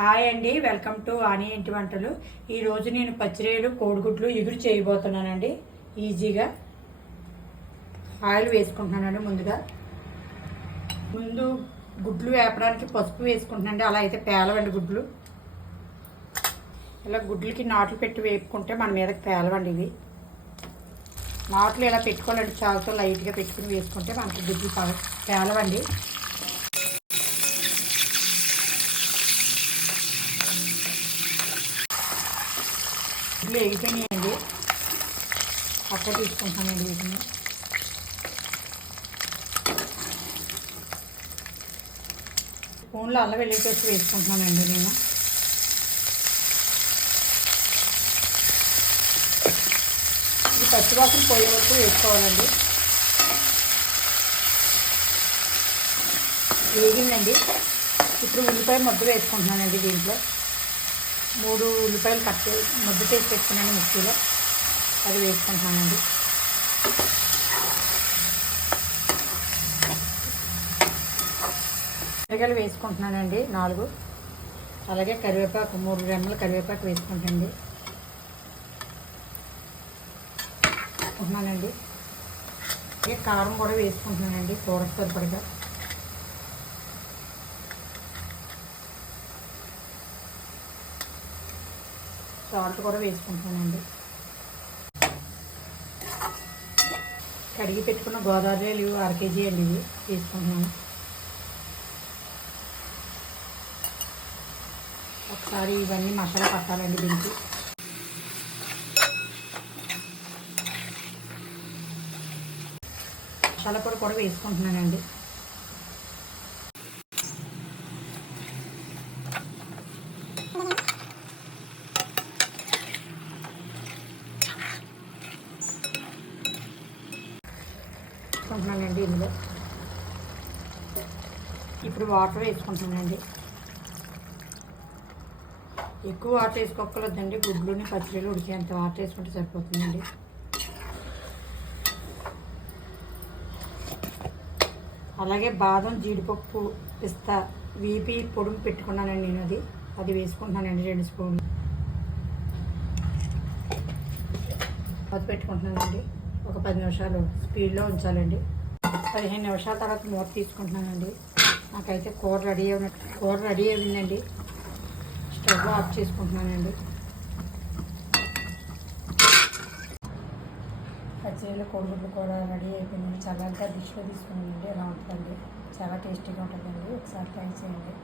Hi అండి, welcome to ఆని ఇంటి వంటలు. ఈరోజు నేను పచ్చిరేలు కోడిగుడ్లు ఎగురు చేయబోతున్నానండి. ఈజీగా ఆయిల్ వేసుకుంటున్నానండి. ముందు గుడ్లు వేపడానికి పసుపు వేసుకుంటున్నానండి. అలా అయితే పేలవండి గుడ్లు. ఇలా గుడ్లకి నాట్లు పెట్టి వేపుకుంటే మన మీదకి పేలవండి. ఇవి నాట్లు ఇలా పెట్టుకోవాలండి. చాలుతో లైట్గా పెట్టుకుని వేసుకుంటే మనకి గుడ్లు పేలవండి. గుడ్లు ఎగిపోయినాయండి. పక్క తీసుకుంటానండి వీటిని. స్పూన్లో అల్లం వెల్లుల్లి పేస్ట్ వేసుకుంటున్నానండి నేను. ఇది పచ్చివాసన పోయే వరకు వేసుకోవాలండి. వేగిందండి. ఇప్పుడు ఉల్లిపాయ ముద్ద వేసుకుంటున్నానండి. దీంట్లో 3 ఉల్లిపాయలు ముద్ద చేసి పెట్టుకున్నాను మిక్సీలో. అది వేసుకుంటున్నానండి. మిరపకాయలు వేసుకుంటున్నానండి 4. అలాగే కరివేపాకు 3 రెమ్మల కరివేపాకు వేసుకుంటానండి. అలాగే కారం కూడా వేసుకుంటున్నానండి కూరకు సరిపడగా. సాల్ట్ కూడా వేసుకుంటానండి. కడిగి పెట్టుకున్న గోదావరి 1/2 కేజీ అండి ఇవి తీసుకుంటున్నాను. ఒకసారి ఇవన్నీ మసాలా పట్టాలండి దీనికి. మసాలా పొడి కూడా వేసుకుంటున్నానండి. ఇందులో ఇప్పుడు వాటర్ వేసుకుంటానండి. ఎక్కువ వాటర్ వేసుకోకూడదండి. గుడ్లుని పచ్చిరలు ఉడికేంత వాటర్ వేసుకుంటే సరిపోతుందండి. అలాగే బాదం, జీడిపప్పు, పిస్తా వీపి పొడుము పెట్టుకున్నానండి నేను. అది వేసుకుంటున్నానండి 2 స్పూన్లు. అది పెట్టుకుంటున్నానండి. ఒక 10 నిమిషాలు స్పీడ్లో ఉంచాలండి. 15 నిమిషాల తర్వాత మూత తీసుకుంటున్నానండి. నాకైతే కూర రెడీ అయిందండి. స్టవ్ ఆఫ్ చేసుకుంటున్నానండి. పచ్చిరొయ్యలు కోడిగుడ్లు కూడా రెడీ అయిపోయిందండి. చల్లగా డిష్లో తీసుకున్నానండి. ఎలా ఉంటుందండి, చాలా టేస్టీగా ఉంటుందండి. ఒకసారి ట్రై చేయండి.